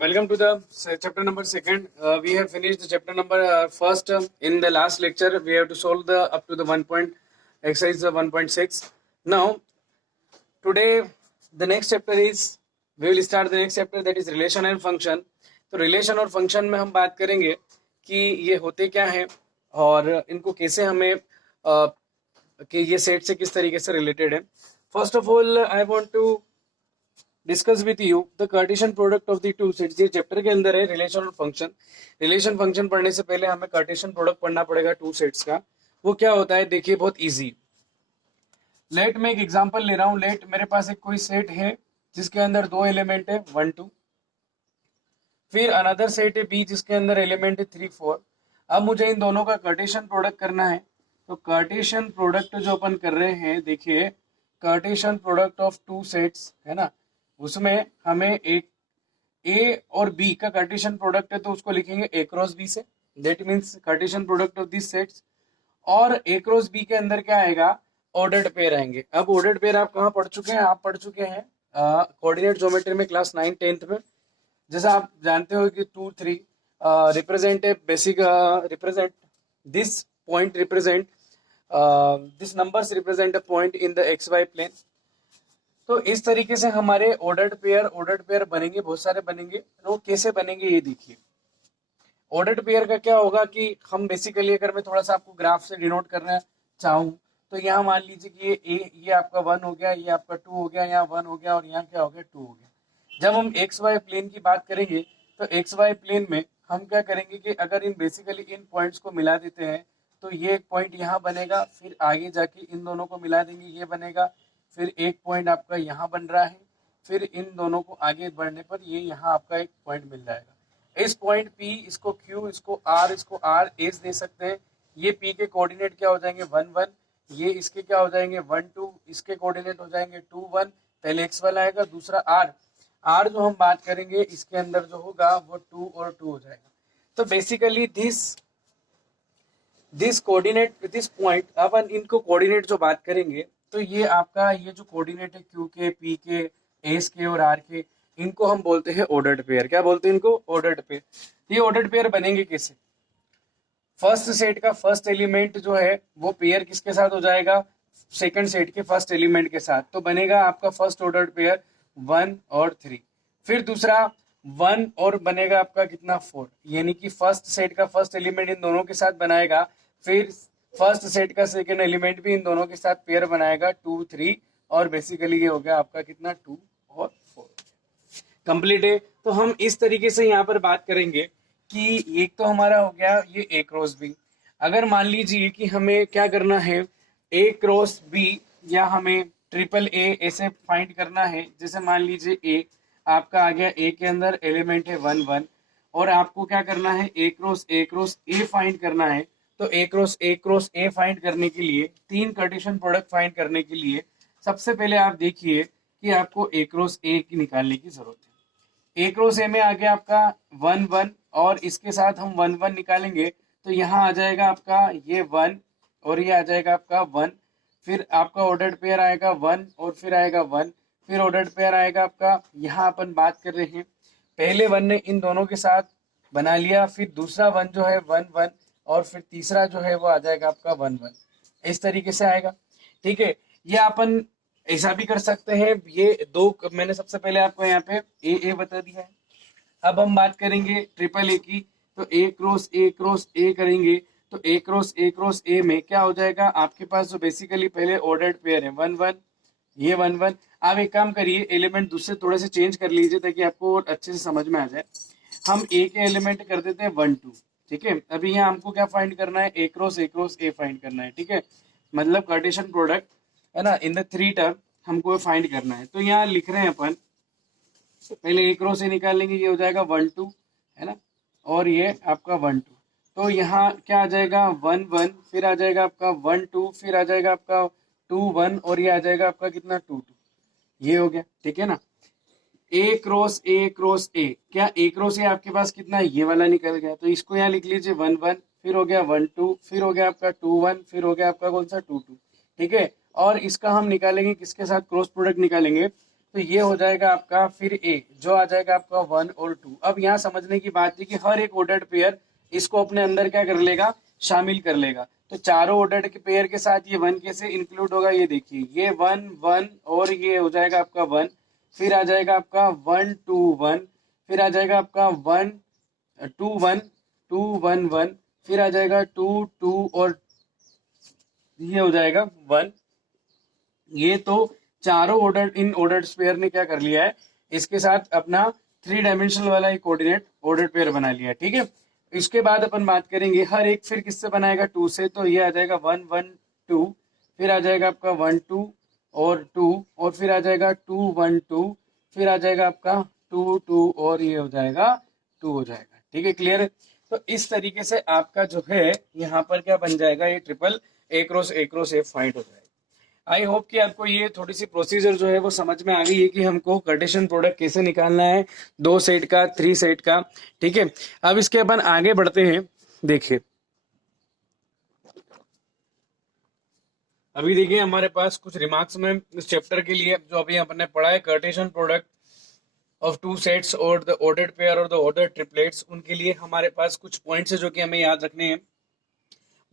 Welcome to the chapter number second. We have finished the chapter number first. In the last lecture, we have to solve the up to the 1 point exercise 1.6. Now, today the next chapter is we will start the next chapter, that is relation and function. तो relation और function में हम बात करेंगे कि ये होते क्या हैं और इनको कैसे हमें कि ये सेट से किस तरीके से रिलेटेड है. First of all I want to discuss with you the Cartesian product of the two sets. ये चैप्टर के अंदर है रिलेशन और फंक्शन. रिलेशन फंक्शन पढ़ने से पहले हमें कार्टेशियन प्रोडक्ट पढ़ना पड़ेगा टू सेट्स का. वो क्या होता है देखिए, बहुत इजी. लेट मैं एक एग्जांपल ले रहा हूं. लेट मेरे पास एक कोई सेट है जिसके अंदर दो एलिमेंट है 1 2. फिर अनदर सेट है बी जिसके अंदर एलिमेंट है 3 4. अब मुझे इन दोनों का कार्टेशियन प्रोडक्ट करना है. तो कार्टेशियन प्रोडक्ट जो अपन कर रहे हैं, देखिए Cartesian product of two sets है ना, उसमें हमें एक ए और बी का कार्टेशियन प्रोडक्ट है तो उसको लिखेंगे ए क्रॉस बी से. That means Cartesian product of this sets. और ए क्रॉस बी के अंदर क्या आएगा, ऑर्डर्ड पेयर आएंगे. अब ऑर्डर्ड पेयर आप कहाँ पढ़ चुके हैं, आप पढ़ चुके हैं कोऑर्डिनेट ज्योमेट्री में क्लास 9 10th में. जैसा आप जानते हो कि 2 3 represent basic represent this point represent this numbers represent a point in the x y plane. तो इस तरीके से हमारे ऑर्डर्ड पेयर बनेंगे, बहुत सारे बनेंगे. वो कैसे बनेंगे ये देखिए. ऑर्डर्ड पेयर का क्या होगा कि हम बेसिकली अगर मैं थोड़ा सा आपको ग्राफ से डिनोट करना चाहूँ तो यहाँ मान लीजिए कि ये आपका 1 हो गया, ये आपका 2 हो गया, यहाँ 1 हो गया और यहाँ क्या हो गया 2 हो गया. जब हम एक्स वाई प्लेन की बात करेंगे तो एक्स वाई प्लेन में हम क्या करेंगे कि अगर इन बेसिकली इन पॉइंट्स को मिला देते हैं तो ये एक पॉइंट यहाँ बनेगा, फिर आगे जाके इन दोनों को मिला देंगे, ये बनेगा, फिर एक पॉइंट आपका यहाँ बन रहा है, फिर इन दोनों को आगे बढ़ने पर ये यहाँ आपका एक पॉइंट मिल जाएगा. इस पॉइंट P, इसको Q, इसको R एस दे सकते हैं. ये P के कोऑर्डिनेट क्या हो जाएंगे 1 1, ये इसके क्या हो जाएंगे 1 2, इसके कोऑर्डिनेट हो जाएंगे 2 1. पहले x वाला आएगा, दूसरा R जो हम बात करेंगे इसके अंदर जो होगा वो 2 और 2 हो जाएगा. तो basically this coordinate this point, अपन इनको कोऑर्डिनेट जो बात करेंगे तो ये आपका ये जो कोऑर्डिनेट है Q के, P के, S के और R के, इनको हम बोलते हैं ऑर्डर्ड पेयर. क्या बोलते हैं इनको, ऑर्डर्ड पेयर. ये ऑर्डर्ड पेयर बनेंगे कैसे, फर्स्ट सेट का फर्स्ट एलिमेंट जो है वो पेयर किसके साथ हो जाएगा, सेकंड सेट के फर्स्ट एलिमेंट के साथ. तो बनेगा आपका फर्स्ट ऑर्डर्ड पेयर 1 और 3. फिर दूसरा 1 और बनेगा आपका कितना 4, यानी कि फर्स्ट सेट का फर्स्ट एलिमेंट इन दोनों के साथ बनाएगा, फिर फर्स्ट सेट का सेकंड एलिमेंट भी इन दोनों के साथ पेयर बनाएगा 2 3, और बेसिकली ये हो गया आपका कितना 2 और 4 कंप्लीट है. तो हम इस तरीके से यहाँ पर बात करेंगे कि एक तो हमारा हो गया ये ए क्रॉस बी. अगर मान लीजिए कि हमें क्या करना है, ए क्रॉस बी या हमें ट्रिपल ए ऐसे फाइंड करना है. जैसे मान लीजिए ए आपका आ गया, ए के अंदर एलिमेंट है 1 1 और आपको क्या करना है ए क्रॉस ए फाइंड करना है. तो ए क्रॉस ए फाइंड करने के लिए, तीन कार्टेशियन प्रोडक्ट फाइंड करने के लिए सबसे पहले आप देखिए कि आपको ए क्रॉस ए की निकालने की जरूरत है. ए क्रॉस ए में आ गया आपका 1 1 और इसके साथ हम 1 1 निकालेंगे तो यहाँ आ जाएगा आपका ये 1 और ये आ जाएगा आपका 1. फिर आपका ऑर्डर्ड पेयर आएगा 1 और फिर आएगा 1, फिर ऑर्डर्ड पेयर आएगा आपका, यहाँ अपन बात कर रहे हैं पहले 1 ने इन दोनों के साथ बना लिया, फिर दूसरा 1 जो है 1 1 और फिर तीसरा जो है वो आ जाएगा आपका 1 1. इस तरीके से आएगा. ठीक है, ये अपन ऐसा भी कर सकते हैं. ये दो मैंने सबसे पहले आपको यहाँ पे ए बता दिया है. अब हम बात करेंगे ट्रिपल ए की. तो ए क्रॉस ए करेंगे तो ए क्रॉस ए में क्या हो जाएगा, आपके पास जो बेसिकली पहले ऑर्डर्ड पेयर है 1 1, ये 1 1. आप एक काम करिए, एलिमेंट दूसरे थोड़े से चेंज कर लीजिए ताकि आपको अच्छे से समझ में आ जाए. हम ए के एलिमेंट कर देते हैं 1 2. ठीक है, अभी यहाँ हमको क्या फाइंड करना है, ए क्रॉस ए फाइंड करना है. ठीक है, मतलब कार्टेशियन प्रोडक्ट है ना इन द 3 टर्म हमको फाइंड करना है. तो यहाँ लिख रहे हैं अपन पहले ए क्रॉस ए निकाल लेंगे, ये हो जाएगा 1 2 है ना, और ये आपका 1 2. तो यहाँ क्या आ जाएगा 1 1, फिर आ जाएगा आपका 1 2, फिर आ जाएगा आपका 2 1 और ये आ जाएगा आपका कितना 2 2. ये हो गया. ठीक है ना, ए क्रॉस ए. क्या ए क्रॉस ए आपके पास कितना, ये वाला निकल गया. तो इसको यहाँ लिख लीजिए 1 1, फिर हो गया 1 2, फिर हो गया आपका 2 1, फिर हो गया आपका कौन सा 2 2. ठीक है, और इसका हम निकालेंगे किसके साथ, क्रॉस प्रोडक्ट निकालेंगे तो ये हो जाएगा आपका फिर ए जो आ जाएगा आपका 1 और 2। अब यहाँ समझने की बात है कि हर एक ऑर्डर्ड पेयर इसको अपने अंदर क्या कर लेगा, शामिल कर लेगा। तो चारों ऑर्डर्ड के पेयर के साथ ये 1 कैसे इंक्लूड होगा, ये देखिए, ये 1 1 और ये हो जाएगा आपका 1, फिर आ जाएगा आपका 1 2 1, फिर आ जाएगा आपका 1 2 1 2 1 1, फिर आ जाएगा 2 2 और ये हो जाएगा 1। ये तो चारों ऑर्डर इन ऑर्डर्ड पेयर ने क्या कर लिया है, इसके साथ अपना 3 डायमेंशनल वाला एक कोऑर्डिनेट ऑर्डर्ड पेयर बना लिया है, ठीक है। इसके बाद अपन बात करेंगे हर एक फिर किससे बनाएगा, 2 से। तो ये आ जाएगा 1 1 2, फिर आ जाएगा आपका 1 2 और 2, और फिर आ जाएगा 2 1 2, फिर आ जाएगा आपका 2 2 और ये हो जाएगा 2 हो जाएगा, ठीक है, क्लियर है। तो इस तरीके से आपका जो है यहाँ पर क्या बन जाएगा, ये triple A cross A find हो जाएगा। आई होप कि आपको ये थोड़ी सी प्रोसीजर जो है वो समझ में आ गई है कि हमको कार्टेशियन प्रोडक्ट कैसे निकालना है, 2 सेट का, 3 सेट का, ठीक है। अब इसके अपन आगे बढ़ते हैं। देखिए अभी देखिए हमारे पास कुछ रिमार्क्स में इस चैप्टर के लिए जो अभी अपने पढ़ा है, कार्टेशियन प्रोडक्ट ऑफ 2 सेट्स और द ऑर्डर्ड पेयर और द ऑर्डर्ड ट्रिपलेट्स, उनके लिए हमारे पास कुछ पॉइंट्स है जो कि हमें याद रखने हैं।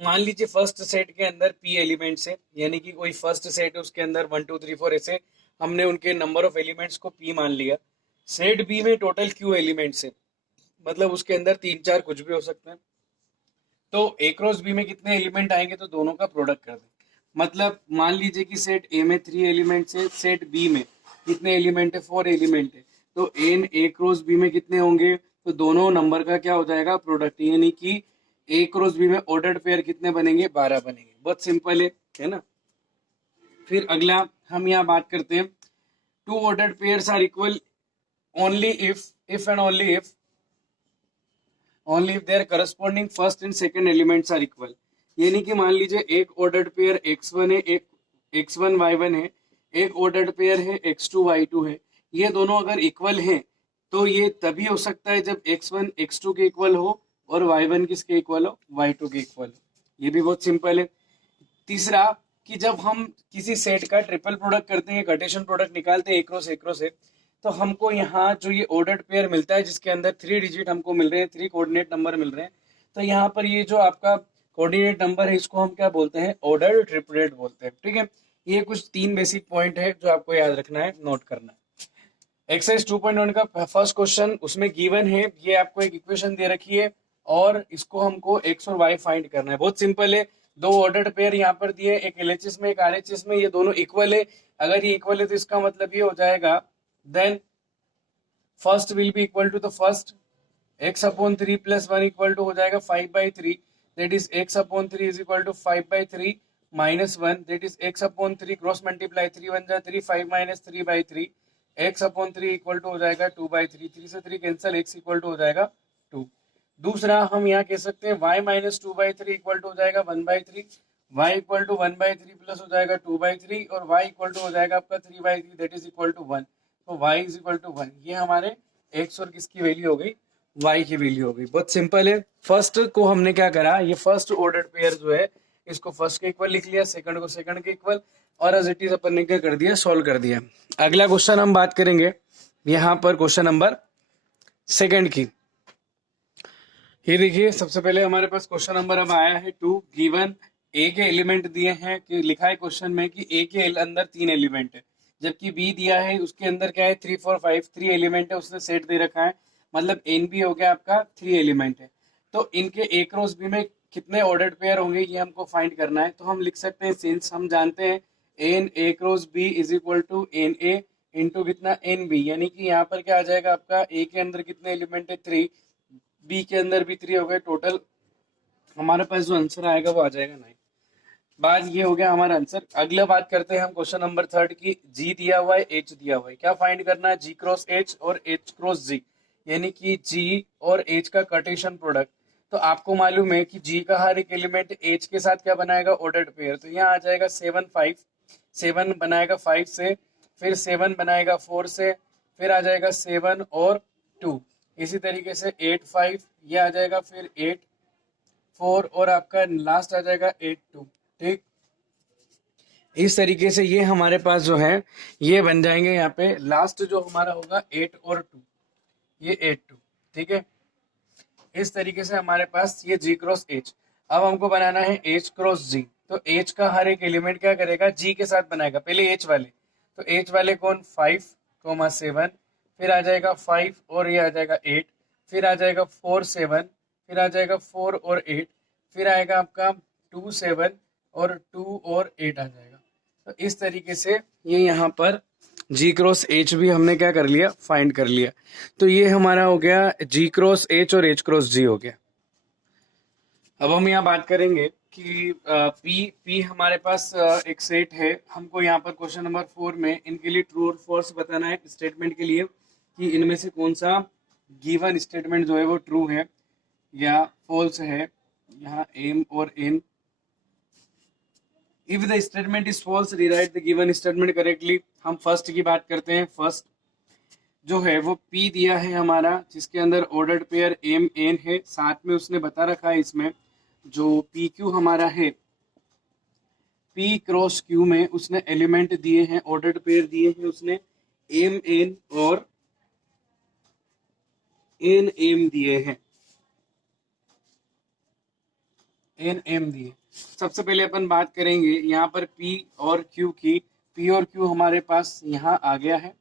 मान लीजिए फर्स्ट सेट के अंदर पी एलिमेंट्स है, यानी कि कोई फर्स्ट सेट है उसके अंदर 1 2 3 4 ऐसे हमने उनके नंबर ऑफ एलिमेंट्स को पी मान लिया। सेट बी में टोटल क्यू एलिमेंट्स है, मतलब उसके अंदर 3 4 कुछ भी हो सकते हैं। तो ए क्रॉस बी में कितने एलिमेंट आएंगे, तो दोनों का प्रोडक्ट कर दें। मतलब मान लीजिए कि सेट ए में 3 एलिमेंट्स है, सेट बी में कितने एलिमेंट है, 4 एलिमेंट है। तो एन ए क्रॉस बी में कितने होंगे, तो दोनों नंबर का क्या हो जाएगा, प्रोडक्ट, यानी कि ए क्रॉस बी में ऑर्डर्ड पेयर कितने बनेंगे, 12 बनेंगे। बहुत सिंपल है ना। फिर अगला हम यहाँ बात करते हैं, 2 ordered pairs are equal only if and only if their corresponding first and second elements are equal. यानी कि मान लीजिए एक ऑर्डर्ड पेयर x1 है, एक x1 y1 है, एक ऑर्डर्ड पेयर है x2 y2 है। ये दोनों अगर इक्वल हैं तो ये तभी हो सकता है जब x1 x2 के इक्वल हो और y1 किसके इक्वल हो, y2 के इक्वल हो। ये भी बहुत सिंपल है। तीसरा कि जब हम किसी सेट का ट्रिपल प्रोडक्ट करते हैं, कार्टेशियन प्रोडक्ट निकालते हैं एक रो से, तो हमको यहाँ जो ये ऑर्डर्ड पेयर मिलता है जिसके अंदर 3 डिजिट हमको मिल रहे हैं, 3 कोऑर्डिनेट नंबर मिल रहे हैं। तो यहाँ पर ये जो आपका कोऑर्डिनेट नंबर है इसको हम क्या बोलते हैं, ऑर्डर्ड ट्रिपलेट बोलते हैं, ठीक है। ये कुछ 3 बेसिक पॉइंट है जो आपको याद रखना है, नोट करना है। एक्सरसाइज 2.1 का फर्स्ट क्वेश्चन, उसमें गिवन है, ये आपको एक इक्वेशन दे रखी है और इसको हमको एक्स और वाई फाइंड करना है। बहुत सिंपल है, 2 ऑर्डर्ड पेयर यहाँ पर दिए, एक एलएचएस में एक आरएचएस में, ये दोनों इक्वल है। अगर ये इक्वल है तो इसका मतलब ये हो जाएगा then first will be equal to the first, x upon 3 plus 1 equal to हो जाएगा 5/3, that is x upon 3 is equal to 5/3 minus 1, that is x upon 3 cross multiply 3 1 जा 3, 5 minus 3/3, x upon 3 equal to हो जाएगा 2/3, 3 से 3 cancel, x equal to हो जाएगा 2। दूसरा हम यहाँ कह सकते हैं y माइनस 2/3 इक्वल टू हो जाएगा 1/3, y इक्वल टू 1/3 प्लस हो जाएगा 2/3 और y इक्वल टू हो जाएगा आपका 3/3, दैट इज इक्वल टू 1। तो y इज इक्वल टू 1, ये हमारे x और किसकी वैल्यू हो गई, y की वैल्यू हो गई। बहुत सिंपल है। फर्स्ट को हमने क्या करा, ये फर्स्ट ऑर्डर्ड पेयर जो है इसको फर्स्ट के इक्वल लिख लिया, सेकंड को सेकंड के इक्वल, और एज इट इज अपन ने क्या कर दिया, सॉल्व कर दिया। अगला क्वेश्चन हम बात करेंगे यहाँ पर क्वेश्चन नंबर सेकंड की। ये देखिए सबसे पहले हमारे पास क्वेश्चन नंबर अब आया है 2, गिवन ए के एलिमेंट दिए हैं, कि लिखा है क्वेश्चन में कि ए के अंदर 3 एलिमेंट है, जबकि बी दिया है उसके अंदर क्या है 3 4 5, 3 एलिमेंट है, उसने सेट दे रखा है, मतलब एन बी हो गया आपका 3 एलिमेंट है। तो इनके ए क्रॉस बी में कितने ऑर्डर्ड पेयर होंगे ये हमको फाइंड करना है। तो हम लिख सकते हैं, सिंस हम जानते हैं n A cross B is equal to n A into कितना, एन बी, यानी कि यहाँ पर क्या आ जाएगा आपका, ए के अंदर कितने एलिमेंट है 3, बी के अंदर भी 3 हो गए, टोटल हमारे पास जो आंसर आएगा वो आ जाएगा 9। बात ये हो गया हमारा आंसर। अगला बात करते हैं हम क्वेश्चन नंबर 3 की। जी दिया हुआ है, एच दिया हुआ है, क्या फाइंड करना है, जी क्रॉस एच और एच क्रॉस जी, यानी कि जी और एच का कार्टेशियन प्रोडक्ट। तो आपको मालूम है कि जी का हर एक एलिमेंट एच के साथ क्या बनाएगा, ऑर्डर्ड पेयर। तो यहाँ आ जाएगा 7 5, 7 बनाएगा 5 से, फिर 7 बनाएगा 4 से, फिर आ जाएगा 7 और 2, इसी तरीके से 8 5 ये आ जाएगा, फिर 8 4 और आपका लास्ट आ जाएगा 8 2, ठीक। इस तरीके से ये हमारे पास जो है ये बन जाएंगे। यहाँ पे लास्ट जो हमारा होगा 8 और 2, ये 8 2, ठीक है। इस तरीके से हमारे पास ये जी क्रॉस एच। अब हमको बनाना है एच क्रॉस जी। तो एच का हर एक एलिमेंट क्या करेगा, जी के साथ बनाएगा। पहले एच वाले, तो एच वाले कौन, 5,7, फिर आ जाएगा 5 और ये आ जाएगा 8, फिर आ जाएगा 4 7, फिर आ जाएगा 4 और 8, फिर आएगा आपका 2 7 और 2 और 8 आ जाएगा। तो इस तरीके से ये यहाँ पर जी क्रॉस एच भी हमने क्या कर लिया, फाइंड कर लिया। तो ये हमारा हो गया जी क्रॉस एच और एच क्रॉस जी हो गया। अब हम यहाँ बात करेंगे कि पी पी हमारे पास एक सेट है। हमको यहाँ पर क्वेश्चन नंबर 4 में इनके लिए ट्रू और फॉल्स बताना है स्टेटमेंट के लिए, कि इनमें से कौन सा गिवन स्टेटमेंट जो है वो ट्रू है या फॉल्स है। यहाँ एम और n. If the statement is false rewrite the given statement correctly. हम फर्स्ट की बात करते हैं। फर्स्ट जो है वो P दिया है हमारा, जिसके अंदर ऑर्डर्ड पेयर एम एन है, साथ में उसने बता रखा है इसमें जो पी क्यू हमारा है, P क्रॉस क्यू में उसने एलिमेंट दिए हैं, ऑर्डर्ड पेयर दिए हैं उसने, एम एन और एन एम दिए हैं, एन एम दिए। सबसे पहले अपन बात करेंगे यहाँ पर P और Q की। P और Q हमारे पास यहाँ आ गया है,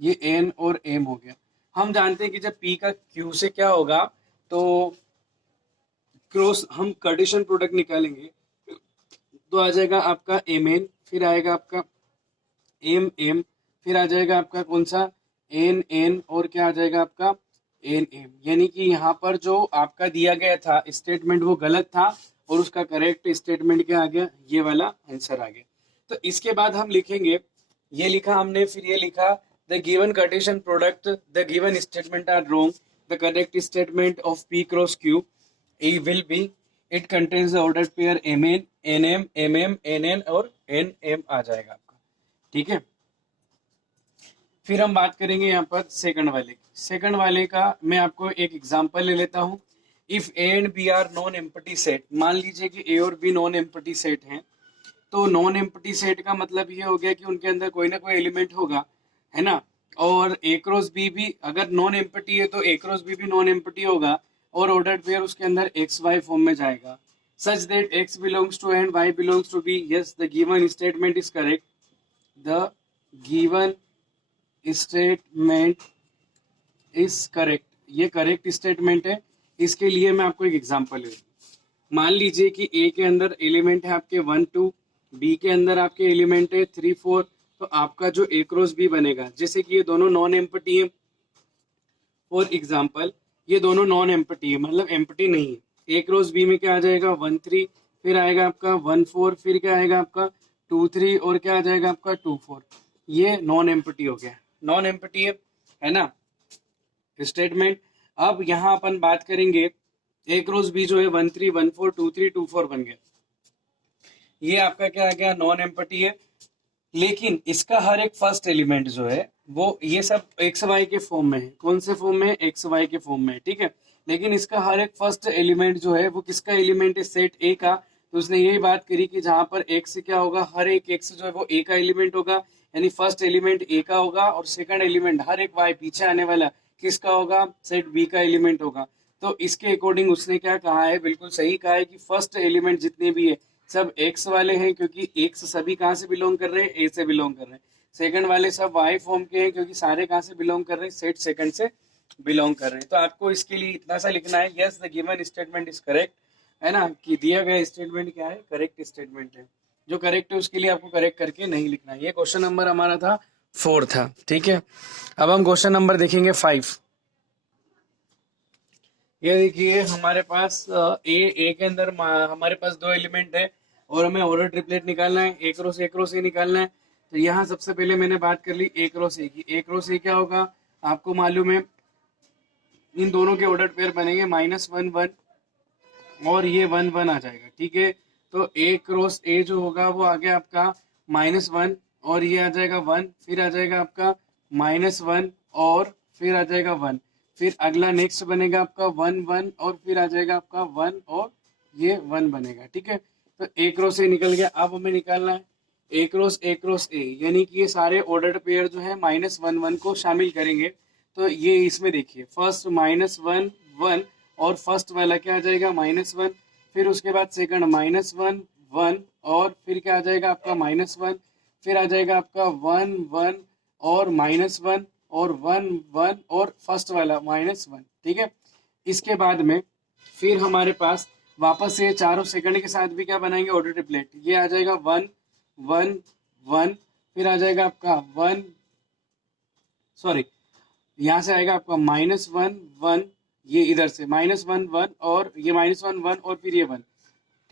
ये एन और एम हो गया। हम जानते हैं कि जब P का Q से क्या होगा, तो क्रॉस हम कार्टेशियन प्रोडक्ट निकालेंगे तो आ जाएगा आपका एम एन, फिर आएगा आपका एम एम, फिर आ जाएगा आपका कौन सा, एन एन, और क्या आ जाएगा आपका एन एम। यानी कि यहाँ पर जो आपका दिया गया था स्टेटमेंट वो गलत था और उसका करेक्ट स्टेटमेंट क्या आ गया, ये वाला आंसर आ गया। तो इसके बाद हम लिखेंगे, ये लिखा हमने, फिर ये लिखा the given Cartesian product the given statement are wrong, the correct statement of P cross Q a will be, it contains the ordered pair m n n m m m n n और n m आ जाएगा आपका, ठीक है। फिर हम बात करेंगे यहाँ पर सेकंड वाले की। सेकंड वाले का मैं आपको एक एग्जांपल ले लेता हूँ। If A and B are non empty set, मान लीजिए कि ए और बी नॉन एम्प्टी सेट हैं, तो नॉन एम्प्टी सेट का मतलब ये हो गया कि उनके अंदर कोई ना कोई एलिमेंट होगा, है ना। और ए क्रॉस बी भी अगर नॉन एम्प्टी है तो ए क्रॉस बी भी नॉन एम्प्टी होगा, और ऑर्डर्ड पेयर उसके अंदर एक्स वाई फॉर्म में जाएगा, such that x belongs to and y belongs to B. Yes the given statement is correct, the given statement is correct. ये करेक्ट स्टेटमेंट है। इसके लिए मैं आपको एक एग्जांपल ले रहा हूं। मान लीजिए कि ए के अंदर एलिमेंट है आपके 1 2, बी के अंदर आपके एलिमेंट है 3 4, तो आपका जो ए क्रॉस बी बनेगा, जैसे कि ये दोनों नॉन एम्प्टी है, फॉर एग्जाम्पल ये दोनों नॉन एम्प्टी है, मतलब एम्प्टी नहीं है। ए क्रॉस बी में क्या आ जाएगा 1 3, फिर आएगा आपका 1 4, फिर क्या आएगा आपका 2 3, और क्या आ जाएगा आपका 2 4। ये नॉन एम्प्टी हो गया, नॉन एम्प्टी है ना स्टेटमेंट। अब यहाँ अपन बात करेंगे ए क्रॉस बी जो है 1 3 1 4 2 3 2 4 बन गया, ये आपका क्या आ गया, नॉन एम्प्टी है। लेकिन इसका हर एक फर्स्ट एलिमेंट जो है वो ये सब एक्स वाई के फॉर्म में है। कौन से फॉर्म में, एक्स वाई के फॉर्म में, ठीक है। लेकिन इसका हर एक फर्स्ट एलिमेंट जो है वो किसका एलिमेंट है, सेट ए का। तो उसने यही बात करी कि जहां पर एक्स क्या होगा, हर एक एक्स जो है वो ए का एलिमेंट होगा, यानी फर्स्ट एलिमेंट ए का होगा, और सेकंड एलिमेंट हर एक वाई पीछे आने वाला किसका होगा, सेट बी का एलिमेंट होगा। तो इसके अकॉर्डिंग उसने क्या कहा है, बिल्कुल सही कहा है कि फर्स्ट एलिमेंट जितने भी है सब एक्स वाले हैं, क्योंकि एक्स सभी कहाँ से बिलोंग कर रहे हैं, ए से बिलोंग कर रहे हैं। सेकंड वाले सब वाई फॉर्म के हैं, क्योंकि सारे कहाँ से बिलोंग कर रहे हैं, सेट सेकंड से बिलोंग कर रहे हैं। तो आपको इसके लिए इतना सा लिखना है, yes the given statement is correct, है ना, कि दिया गया स्टेटमेंट क्या है, करेक्ट स्टेटमेंट है। जो करेक्ट है उसके लिए आपको करेक्ट करके नहीं लिखना है। ये क्वेश्चन नंबर हमारा था 4 था, ठीक है। अब हम क्वेश्चन नंबर देखेंगे 5। ये देखिए हमारे पास ए के अंदर हमारे पास 2 एलिमेंट है और हमें ऑर्डर ट्रिपलेट निकालना है, ए क्रॉस ए निकालना है। तो यहाँ सबसे पहले मैंने बात कर ली ए क्रॉस ए की। ए क्रॉस ए क्या होगा, आपको मालूम है इन दोनों के ऑर्डर पेयर बनेंगे -1 1 और ये 1 1 आ जाएगा, ठीक है। तो ए क्रॉस ए जो होगा वो आ गया आपका -1 और ये आ जाएगा 1, फिर आ जाएगा आपका -1 और फिर आ जाएगा 1, फिर अगला नेक्स्ट बनेगा आपका 1 1 और फिर आ जाएगा आपका 1 और ये 1 बनेगा, ठीक है। तो ए क्रॉस ए निकल गया। अब हमें निकालना है ए क्रॉस ए, यानी कि ये सारे ऑर्डर्ड पेयर जो है -1 1 को शामिल करेंगे। तो ये इसमें देखिए फर्स्ट -1 1 और फर्स्ट वाला क्या आ जाएगा -1, फिर उसके बाद सेकंड -1 1 और फिर क्या आ जाएगा आपका -1, फिर आ जाएगा आपका 1 1 और -1 और 1 1 और फर्स्ट वाला -1। ठीक है, इसके बाद में फिर हमारे पास वापस से चारों सेकंड के साथ भी क्या बनाएंगे ऑर्डर ट्रिपलेट। ये आ जाएगा 1 1 1, फिर आ जाएगा आपका 1 सॉरी यहाँ से आएगा आपका -1 1, ये इधर से -1 1 और ये -1 1 और फिर ये 1।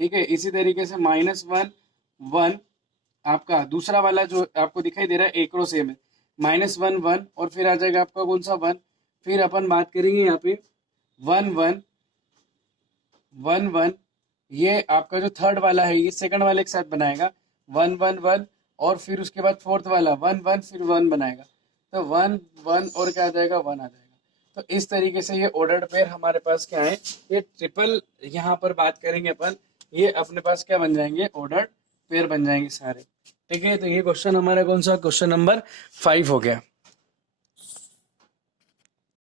ठीक है, इसी तरीके से -1 1 आपका दूसरा वाला जो आपको दिखाई दे रहा है ए क्रॉस ए में -1 1 और फिर आ जाएगा आपका कौन सा 1, फिर अपन बात करेंगे यहाँ पे 1 1 1 1, ये आपका जो थर्ड वाला है ये सेकंड वाले के साथ बनाएगा 1 1 1 और फिर उसके बाद फोर्थ वाला 1 1 फिर 1 बनाएगा, तो 1 1 और क्या आ जाएगा 1 आ जाएगा। तो इस तरीके से ये ऑर्डर्ड पेयर हमारे पास क्या है, ये ट्रिपल यहाँ पर बात करेंगे अपन, ये अपने पास क्या बन जाएंगे ऑर्डर्ड पेयर बन जाएंगे सारे। ठीक है, तो ये क्वेश्चन हमारा कौन सा क्वेश्चन नंबर 5 हो गया।